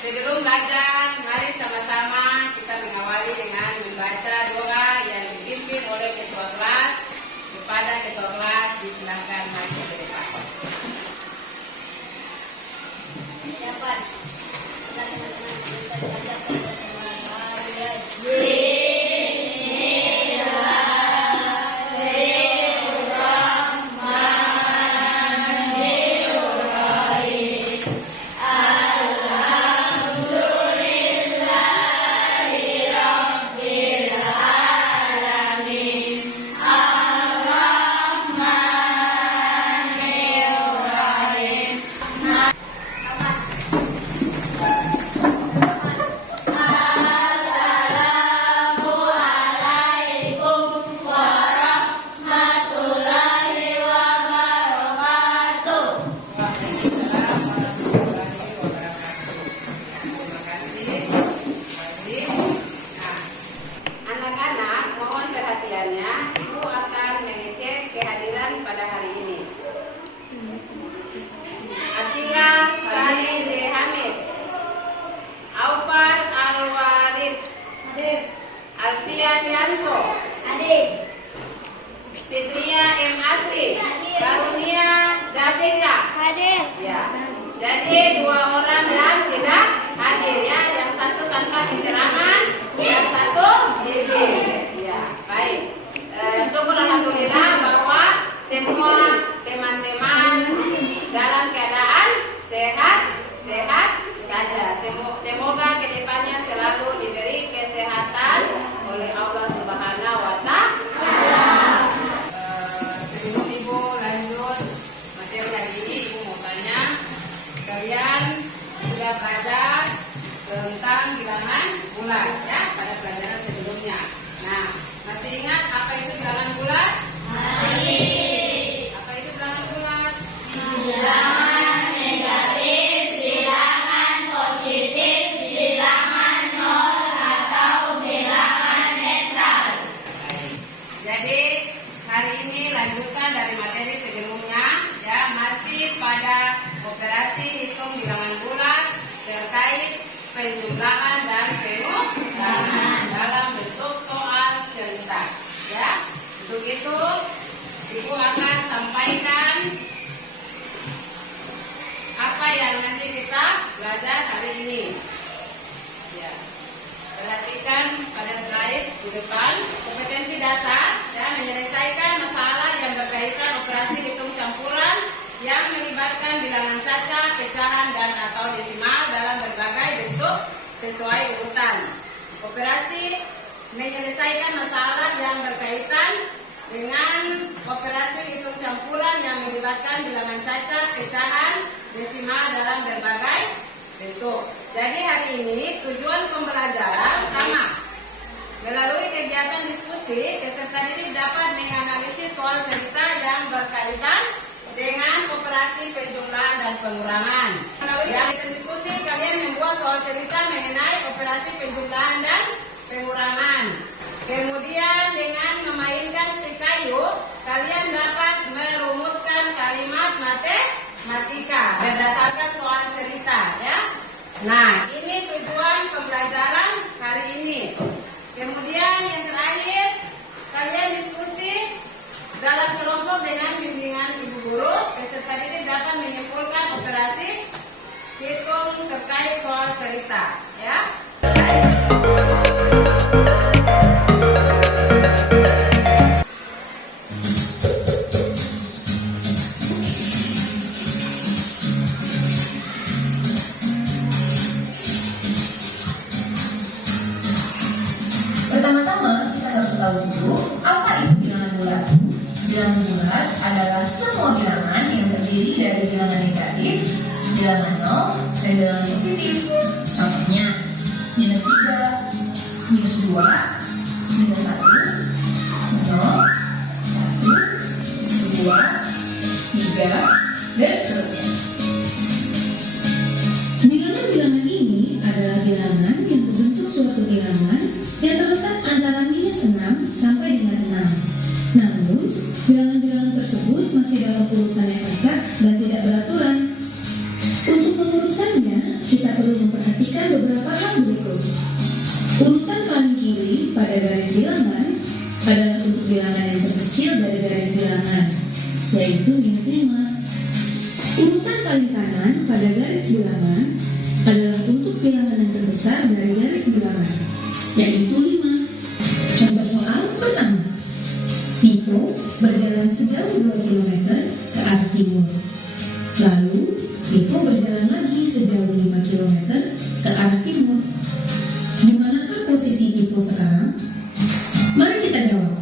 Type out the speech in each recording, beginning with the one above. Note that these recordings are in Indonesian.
Sebelum belajar, mari sama-sama kita mengawali dengan membaca doa yang dipimpin oleh ketua kelas. Kepada ketua kelas, disilakan maju ke depan. Siapa? Ibu akan mengecek kehadiran pada hari ini. Atia Salim J. Hamid, Aufar Al-Warid, Alfian Yanto, Fitria M. Asri, Karunia Davina. Ya. Jadi dua orang yang tidak hadir ya, yang satu tanpa keterangan, yang satu izin. Ya, baik. Syukur alhamdulillah bahwa semua teman-teman dalam keadaan sehat saja. Semoga kedepannya selalu diberi kesehatan oleh Allah Subhanahu wa Ta'ala. Sebelum Ibu lanjut materi hari ini, Ibu mau tanya, kalian sudah belajar tentang bilangan bulat ya pada pelajaran sebelumnya. Nah, masih ingat apa itu bilangan bulat? Masih. Apa itu bilangan bulat? Bilangan negatif, bilangan positif, bilangan nol atau bilangan netral. Jadi hari ini lanjutan dari materi sebelumnya ya, masih pada operasi hitung bilangan bulat terkait penjumlahan dan pengurangan dalam bentuk soal cerita ya. Untuk itu Ibu akan sampaikan apa yang nanti kita belajar hari ini ya. Perhatikan pada slide di depan, kompetensi dasar ya, menyelesaikan masalah yang berkaitan operasi hitung campuran yang melibatkan bilangan caca, pecahan dan atau desimal dalam berbagai bentuk sesuai urutan. Operasi menyelesaikan masalah yang berkaitan dengan operasi hitung campuran yang melibatkan bilangan caca, pecahan, desimal dalam berbagai bentuk. Jadi hari ini tujuan pembelajaran pertama, melalui kegiatan diskusi, peserta didik dapat menganalisis soal cerita yang berkaitan dengan operasi penjumlahan dan pengurangan. Melalui kegiatan diskusi, kalian membuat soal cerita mengenai operasi penjumlahan dan pengurangan. Kemudian dengan memainkan stik kayu, kalian dapat merumuskan kalimat matematika berdasarkan soal cerita ya. Nah, ini tujuan pembelajaran hari ini. Kemudian yang terakhir, kalian diskusi dalam kelompok dengan bimbingan ibu guru. Peserta didik dapat menyimpulkan operasi hitung terkait soal cerita ya. tahu dulu apa itu bilangan bulat? Bilangan bulat adalah semua bilangan yang terdiri dari bilangan negatif, bilangan nol, dan bilangan positif. Contohnya, minus 3, minus 2, minus 1, 0, 1, 2, 3, dan seterusnya. Bilangan-bilangan ini adalah bilangan yang berbentuk suatu bilangan yang terletak antara minus 6 sampai dengan 6. Namun, bilangan-bilangan tersebut masih dalam urutan yang acak dan tidak beraturan. Untuk mengurutkannya, kita perlu memperhatikan beberapa hal berikut. Urutan paling kiri pada garis bilangan adalah untuk bilangan yang terkecil dari garis bilangan, yaitu minus 5. Urutan paling kanan pada garis bilangan adalah untuk bilangan yang terbesar dari garis bilangan, yaitu 5. Contoh soal pertama. Pipo berjalan sejauh 2 km ke arah timur. Lalu, Pipo berjalan lagi sejauh 5 km ke arah timur. Di manakah posisi Pipo sekarang? Mari kita jawab.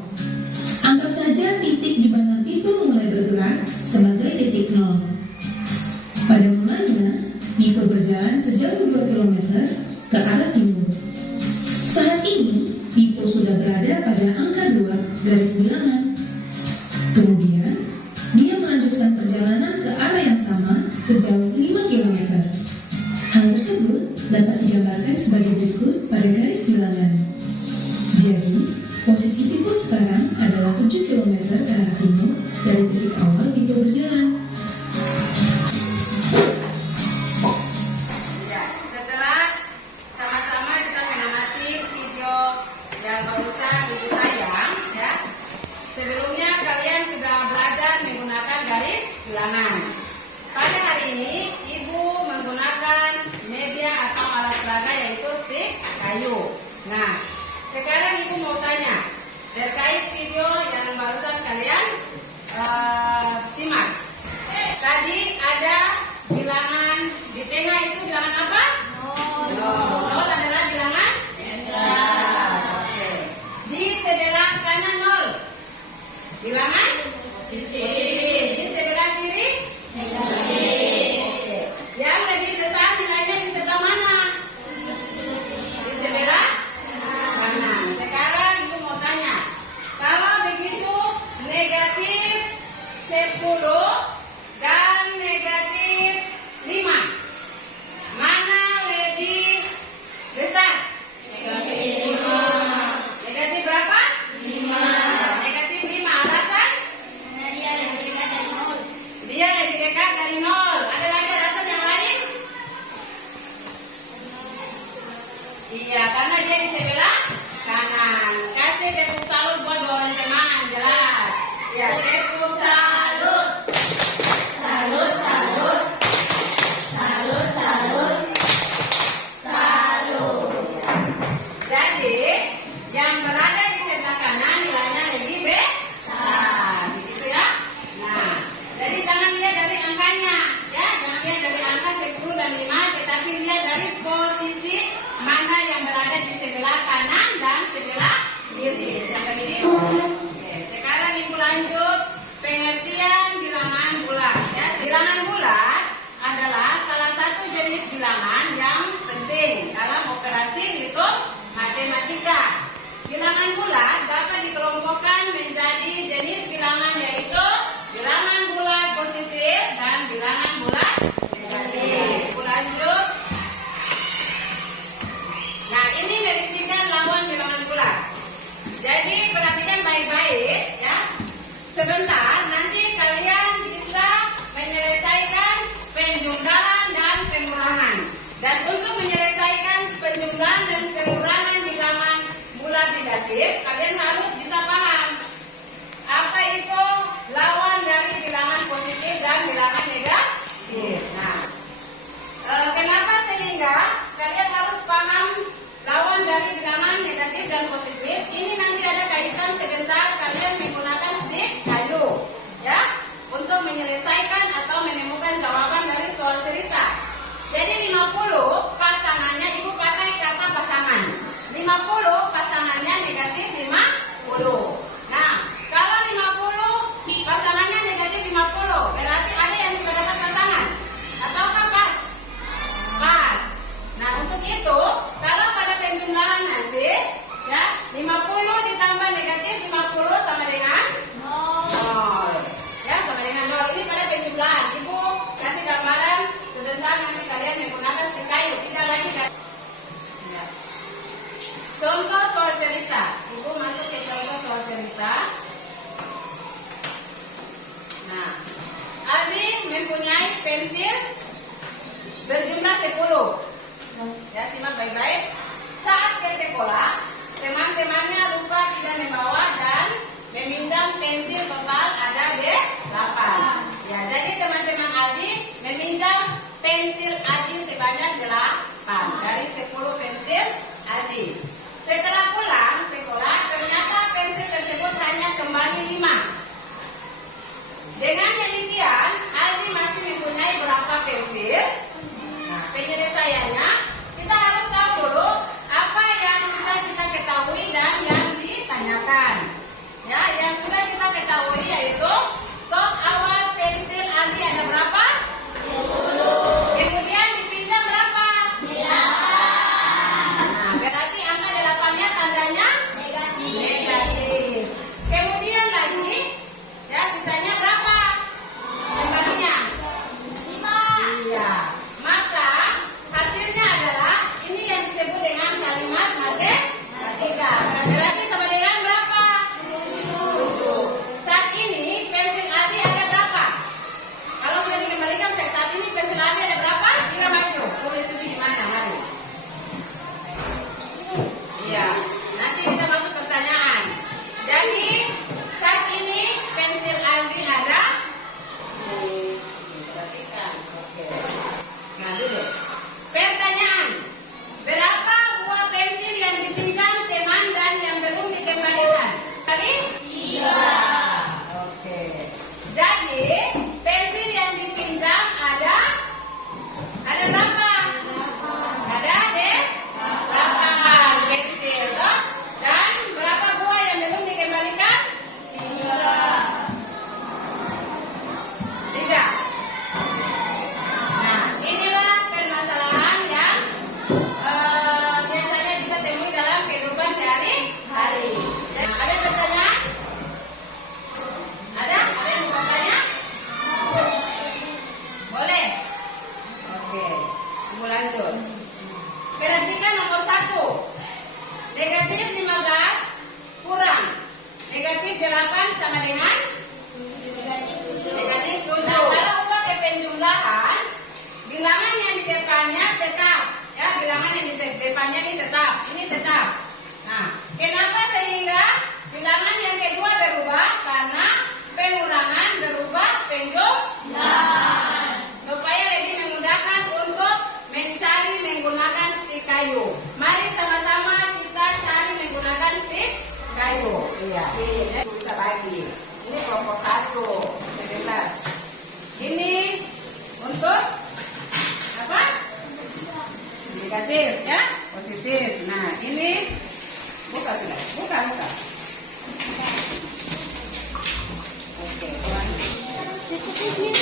Anggap saja titik di mana Pipo mulai bergerak sebagai titik 0. Pada mulanya, Pipo berjalan sejauh 2 km ke arah timur. Saat ini, Pipo sudah berada pada angka 2 garis bilangan. Kemudian, dia melanjutkan perjalanan ke arah yang sama sejauh 5 km. Hal tersebut dapat digambarkan sebagai berikut pada garis bilangan. Jadi, posisi Pipo sekarang adalah 7 km ke arah timur dari titik awal Pipo berjalan. Ya, setelah sama-sama kita mengamati video yang barusan Ibu tayang, ya. Sebelumnya kalian sudah belajar menggunakan garis bilangan. Pada hari ini Ibu menggunakan media atau alat peraga yaitu stik kayu. Nah, sekarang Ibu mau tanya terkait video yang barusan kalian simak. Tadi ada bilangan di tengah itu bilangan apa? Nol adalah bilangan netral. Oke. Di sebelah kanan nol bilangan positif. Di sebelah kiri negatif. Oke. Yang lebih besar nilainya di sebelah mana? Di sebelah kanan. Sekarang Ibu mau tanya, kalau begitu negatif 10 dan negatif 5, mana lebih besar? Negatif 5. Negatif berapa? 5. Negatif 5. Alasan? Karena dia lebih dekat dari 0. Dia lebih dekat dari 0. Ada lagi alasan yang lain? Iya, karena dia di sebelah kanan. Kasih tepuk salut buat dua orang teman, jelas. Ya, tepuk salut. Salut, salut. Salut, salut. Salut. Jadi, yang berada di sebelah kanan nilainya lebih besar, begitu ya. Nah, jadi jangan lihat dari angkanya, ya. Jangan lihat dari angka 10 dan 5, tetapi lihat dari posisi mana yang berada di sebelah kanan dan sebelah kiri. Seperti ini. Oke, sekarang Ibu lanjut pengertian bilangan bulat. Ya, bilangan bulat adalah salah satu jenis bilangan yang penting dalam operasi hitung matematika. Bilangan bulat dapat dikelompokkan menjadi jenis bilangan yaitu bilangan bulat positif dan bilangan bulat negatif. Lanjut. Nah, ini merincikan lawan bilangan bulat. Jadi perhatikan baik-baik, ya. Sebentar, nanti kalian bisa menyelesaikan penjumlahan dan pengurangan. Dan untuk menyelesaikan penjumlahan dan pengurangan bilangan bulat negatif, kalian harus bisa paham apa itu lawan dari bilangan positif dan bilangan negatif. Nah, kenapa sehingga kalian harus paham lawan dari bilangan negatif dan positif? Ini nanti ada kaitan sebentar kalian menggunakan stik kayu, ya, untuk menyelesaikan atau menemukan jawaban dari soal cerita. Jadi 50 pasangannya Ibu pakai kata pasangan. 50 pasangannya negatif 50. berjumlah 10. Ya, simak baik-baik. Saat ke sekolah, teman-temannya lupa tidak membawa dan meminjam pensil total ada 8. Ya, jadi teman-teman Aldi meminjam pensil Aldi sebanyak 8 dari 10 pensil Aldi. Setelah pulang sekolah, ternyata pensil tersebut hanya kembali 5. Dengan demikian, Aldi masih mempunyai berapa pensil? Nah, penyelesaiannya kita harus tahu dulu apa yang sudah kita ketahui dan yang ditanyakan. Ya, yang sudah kita ketahui yaitu stok awal pensil Aldi ada berapa? 10. Kemudian dipinjam berapa? 8. Nah, berarti angka 8-nya tandanya negatif. Kemudian lagi, ya sisanya berapa? Kembalinya 5. iya. Maka hasilnya adalah ini yang disebut dengan kalimat matematika. Berarti sama dengan berapa? 7. Saat ini pensil Aldi ada berapa? Kalau sudah dikembalikan saat ini pensil Aldi ada berapa? Kita maju. Tulis 7 di mana? Mari. Iya. Nanti kita masuk pertanyaan. Jadi saat ini pensil Aldi ada. Perhatikan. Oke. Nah, duduk. Pertanyaan. Berapa buah pensil yang dipinjam teman dan yang belum dikembalikan? Tadi? 3. Oke. Jadi, pensil yang dipinjam ada berapa? Ada 8 pensil, toh? Dan berapa buah yang belum dikembalikan? 3. Nah, inilah permasalahan yang biasanya kita temui dalam kehidupan sehari-hari. Nah, ada pertanyaan? Ada? Ada yang mau bertanya? Boleh? Oke, mau lanjut. Perhatikan nomor 1. Negatif 15 kurang negatif 8 sama dengan negatif 7. Nah, kalau ubah ke penjumlahan, bilangan yang di depannya tetap. Ya, bilangan yang di depannya ini tetap. Ini tetap. Nah, kenapa sehingga bilangan yang kedua berubah? Karena pengurangan berubah penjumlahan. Supaya lebih memudahkan untuk mencari menggunakan stik kayu. Mari sama-sama kita cari menggunakan stik kayu. Iya. Ini bisa bagi. Ini kelompok 1. Sebentar. Ini untuk apa? Negatif, ya? Positif. Nah, ini buka sudah. Buka. Oke, terus ibu kasih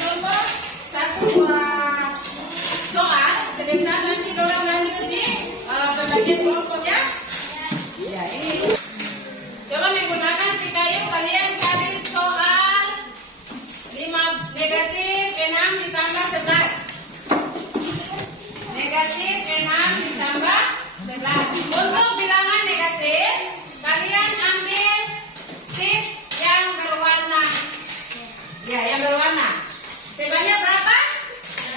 contoh 1 buah soal. Sebentar nanti dorang lanjut di pembagian kelompok, ya. Ya, ini. Coba menggunakan stik kayu kalian cari soal 5 negatif 6 ditambah 11. Negatif 6 ditambah 11. Untuk bilangan negatif, kalian ambil stik yang berwarna. Ya, yang berwarna. Sebanyak berapa?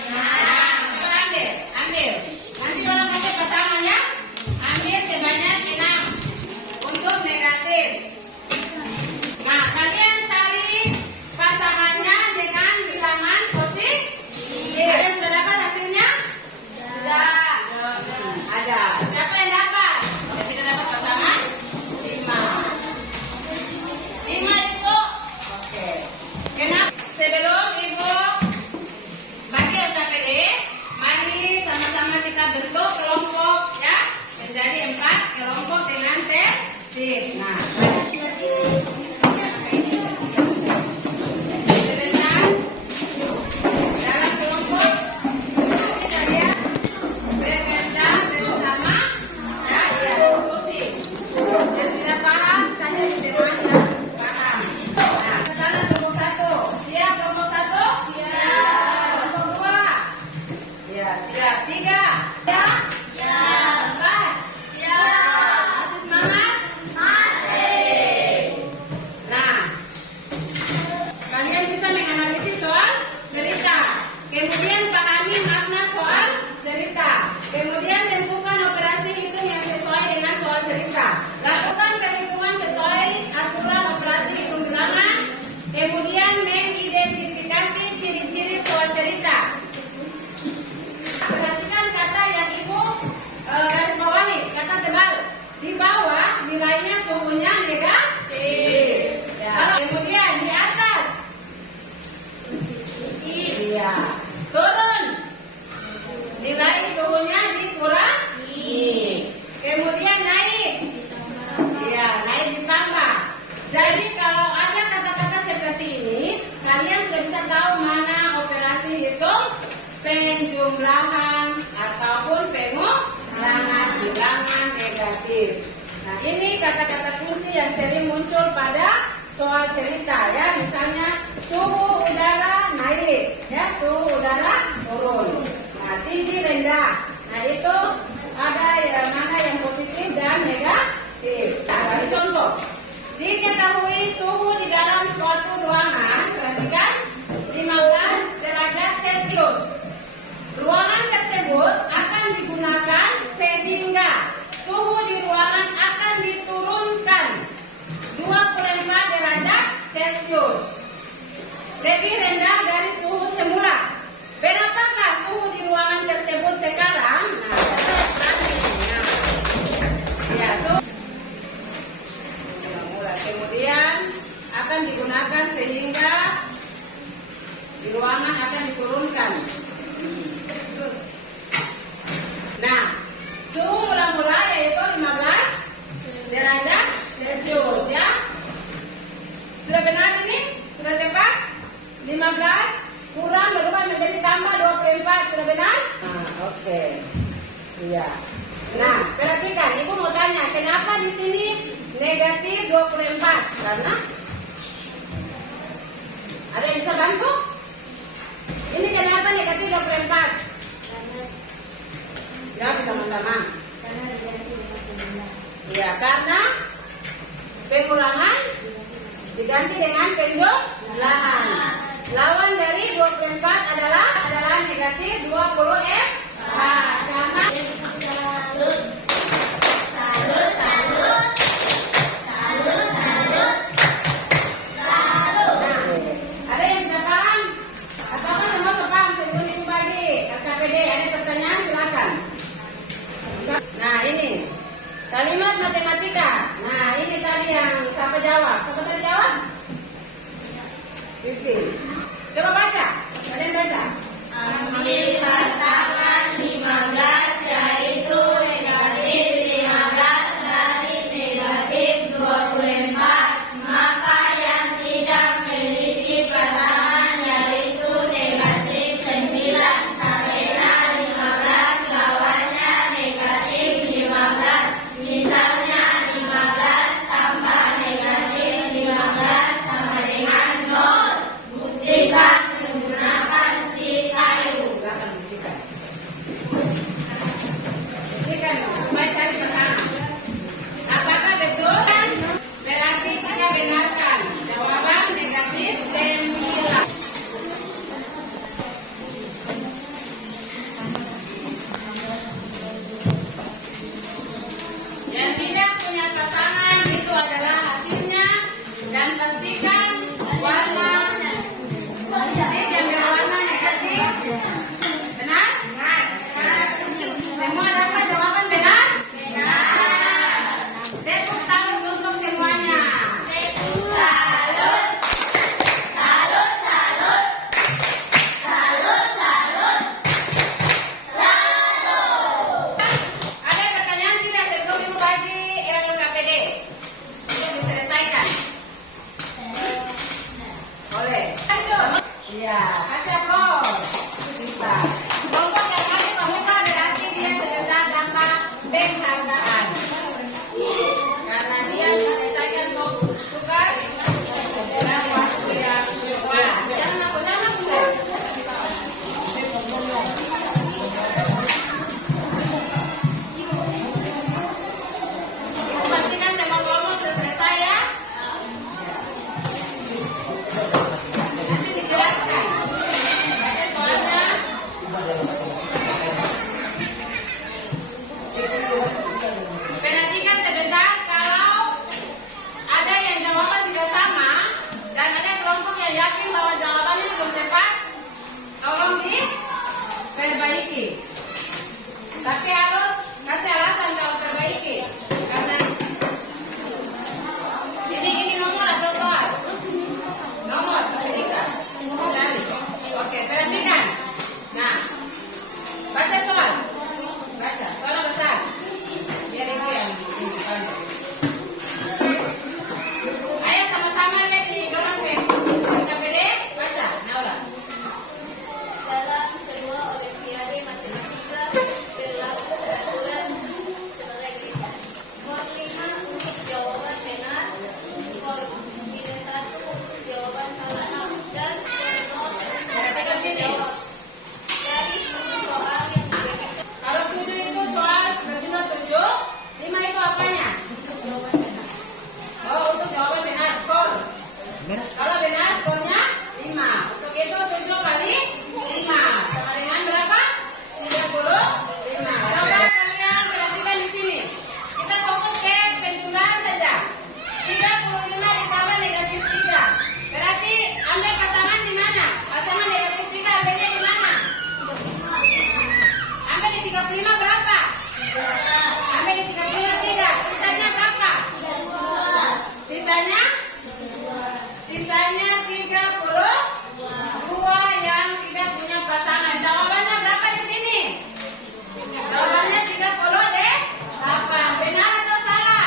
6. Coba ambil. Nanti orang kasih pasangan, ya. Ambil sebanyak 6 untuk negatif. Nah, kalian cari pasangannya dengan bilangan positif. Kalian sudah dapat hasilnya? Sudah. Ada. Siapa yang dapat? Yang tidak dapat pasangan? 5. 5 itu. Oke. Kenapa? 11 Kemudian pahami makna soal cerita. Kemudian tentukan operasi hitung yang sesuai dengan soal cerita. Lakukan perhitungan sesuai aturan operasi hitung bilangan. Kemudian mengidentifikasi ciri-ciri soal cerita. Perhatikan kata yang Ibu garis bawahi, kata tebal. Di bawah nilainya suhunya negatif. Ya. Kemudian di atas. Iya. Turun. Nilai suhunya dikurangi. Kemudian naik. Iya, naik ditambah. Jadi kalau ada kata-kata seperti ini, kalian sudah bisa tahu mana operasi hitung penjumlahan ataupun pengurangan bilangan negatif. Nah, ini kata-kata kunci yang sering muncul pada soal cerita ya. Misalnya suhu udara naik, ya, suhu udara turun. Nah, tinggi rendah. Nah, itu ada yang mana yang positif dan negatif. Nah, contoh. Diketahui suhu di dalam suatu ruangan, perhatikan, 15 derajat Celcius. Ruangan tersebut akan digunakan sehingga suhu di ruangan akan diturunkan 24 derajat Celcius. Lebih rendah dari suhu semula. Berapakah suhu di ruangan tersebut sekarang? Nah, ya, suhu. Kemudian akan digunakan sehingga di ruangan akan diturunkan. Terus. Nah, suhu mula-mula yaitu 15 derajat Celcius ya. Sudah benar ini? Sudah tepat? 15 kurang berubah menjadi tambah 24. Sudah benar? Nah, oke. Iya. Nah, perhatikan, Ibu mau tanya, kenapa di sini negatif 24? Karena ada yang bisa bantu? Ini kenapa negatif 24? Jawab teman-teman. Iya, karena pengurangan diganti dengan penjumlahan. Lawan dari 24 adalah negatif 24. Karena ada yang tidak paham? Apakah semua paham sebelum Ibu bagi KKPD? Ada pertanyaan? Silakan. Nah, ini kalimat matematika. Nah, ini tadi yang siapa jawab? Siapa tadi jawab? Vivi. Coba baca. Kalian baca. Ambil pasangan 15 yaitu negatif 15 dari negatif 24. Maka yang tidak memiliki pasangan yaitu negatif 9. Karena 15 lawannya negatif 15. Misalnya 15 tambah negatif 15 sama dengan 0. Buktikan menggunakan stik kayu. Silakan buktikan. Buktikan. Coba cari pertama. Apakah betul? Berarti kita benarkan jawaban negatif 9. Yang tidak punya pasangan itu adalah hasilnya, dan pastikan warna titik yang berwarna negatif. Benar? Semua dapat jawaban benar? Benar. Tepuk tangan untuk semuanya. Salut. Salut, salut. Salut, salut. Salut. Ada pertanyaan tidak sebelum Ibu bagi LKPD? Sudah diselesaikan? Boleh. Iya, kasih aplaus. Bisa. Kelompok yang kasih pemuka berarti dia sedang tanpa penghargaan. Karena dia menyelesaikan tugas dalam waktu yang wah, jangan aku. Ibu pastikan semua kelompok sudah selesai ya. Nanti dijelaskan. Ada soalnya perbaiki. Tapi harus kasih alasan kalau perbaiki. Karena ini nomor atau soal? Nomor, perhatikan. Sekali. Oke, perhatikan. Nah, baca soal. Baca, soal besar. Biar itu yang ini. Ayo sama-sama lihat di dorong ke KPD. Baca, Naura. Dalam sebuah olimpiade matematika berlaku peraturan sebagai berikut. Skor 5 untuk jawaban benar, skor minus 1 untuk jawaban salah, dan skor 0 untuk Perhatikan sini. dari 10 soal yang diberikan Kalau 7 itu soal berjumlah 7, 5 itu apanya? jawaban benar. Oh, untuk jawaban benar, skor. Kalau benar, skornya 5. Untuk itu 7 kali 5. Sama dengan berapa? 35. Coba kalian perhatikan di sini. Kita fokus ke penjumlahan saja. 35 ditambah negatif 3. Berarti ambil pasangan di mana? Pasangan negatif 3 ambilnya di mana? Ambil di 35 berapa? Ambil di 35 3. Sisanya berapa? Sisanya? Sisanya 32 yang tidak punya pasangan. Jawabannya berapa di sini? Jawabannya 38. Benar atau salah?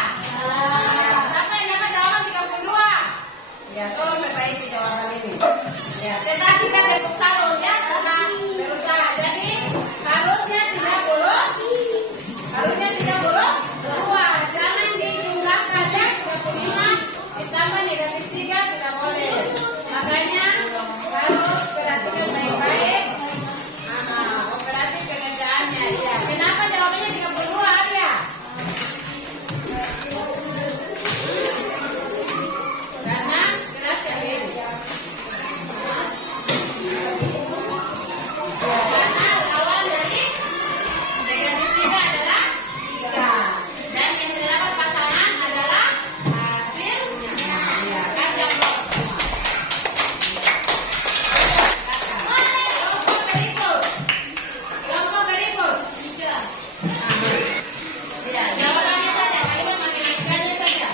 Ya, siapa yang dapat jawaban 32? Ya, tolong perbaiki jawaban ini. Ya, tetap kita tepuk salur ya karena berusaha. Jadi harusnya 30. Harusnya 32. Jangan dijumlahkan ya. 35 ditambah negatif 3 tidak boleh. Makanya harus perhatikan baik-baik. Operasi pengerjaannya. Ya. Kenapa jawabannya 32 ya? Karena kelas yang ini. Karena lawan dari negatif 3 adalah 3. Dan yang terdapat pasangan adalah hasilnya. Ya, kasih aplaus semua. Kelompok berikut. Kelompok berikut. Ya, jawabannya saja, kalimat matematikanya saja.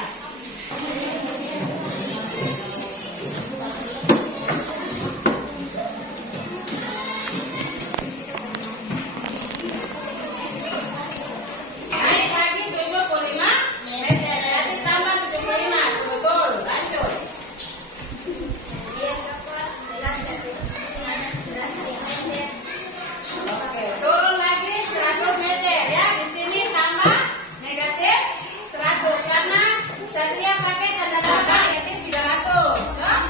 Naik lagi 75 meter. Berarti tambah 75. Betul, lanjut. Kemudian dapat 11 dari minus 11 meter. Oke, turun lagi 100 meter ya. Di sini tambah negatif 100 karena Satria pakai tanda tambah negatif 300. Toh?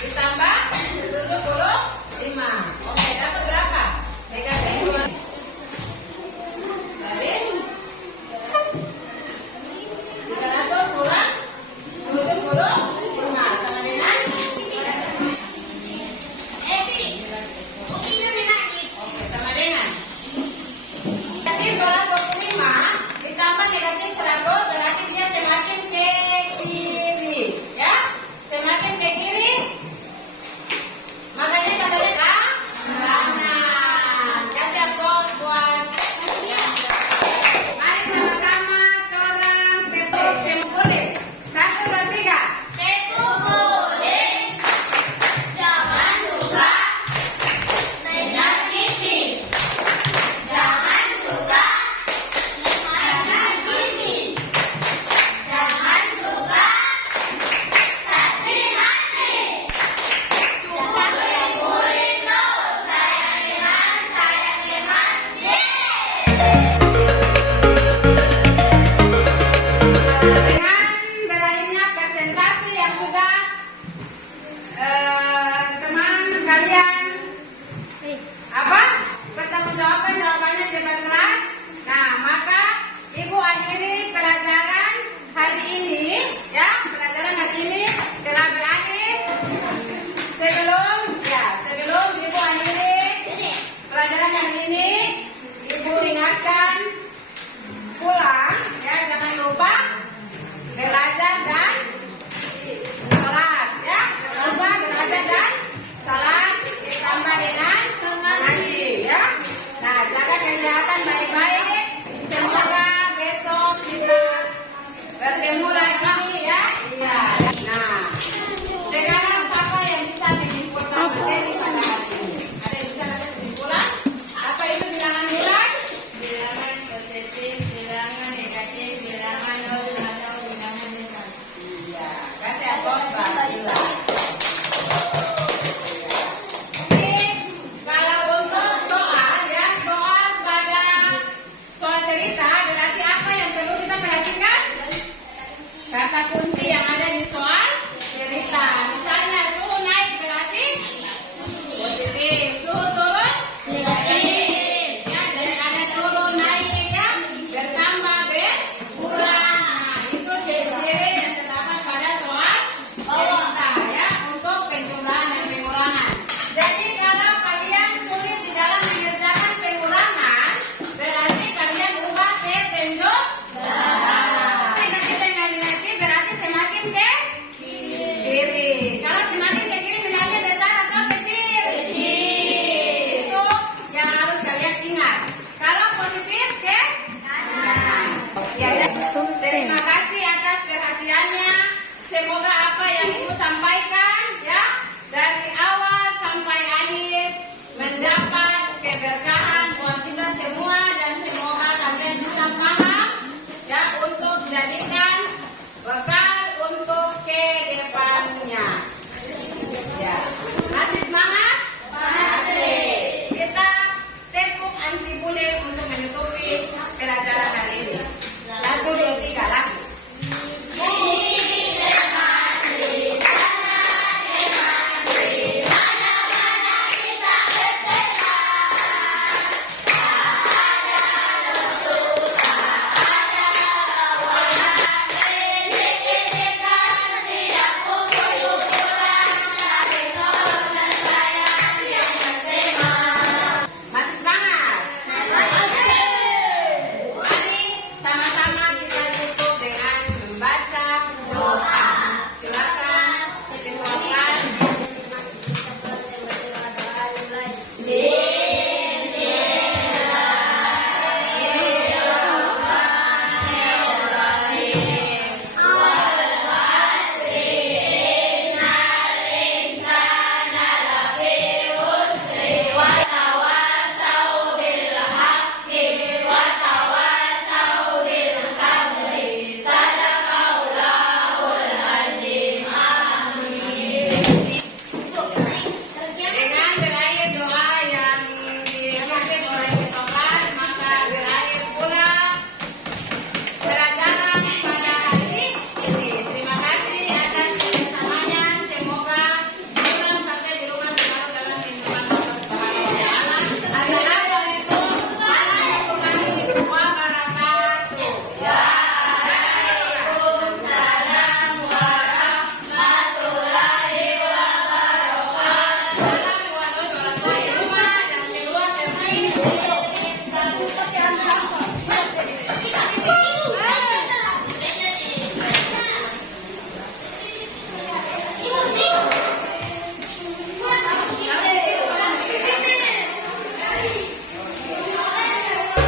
Ditambah 75. Oke, dapat berapa? Negatif 2. Dari 300 kurang 75 sama dengan oke, sama dengan negatif 225 ditambah negatif 100 berarti dia semakin ke kiri ya, semakin ke kiri makanya tambahnya ke kanan. Kasih aplaus buat mari sama-sama orang tepuk sempurna 1, 2, 3. Tepuk boleh, jangan suka menyakiti, jangan suka menyakiti, jangan suka caci maki, suka kulit lo, sayang teman, Dengan berakhirnya presentasi yang sudah teman kalian pertanggungjawaban jawabannya di depan kelas. Nah, maka Ibu akhiri pelajaran hari ini ya. Pelajaran hari ini telah berakhir. Sebelum Ibu akhiri pelajaran hari ini, Ibu ingatkan pulang ya, jangan lupa belajar dan salat ya. Jangan lupa belajar dan salat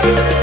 Thank you.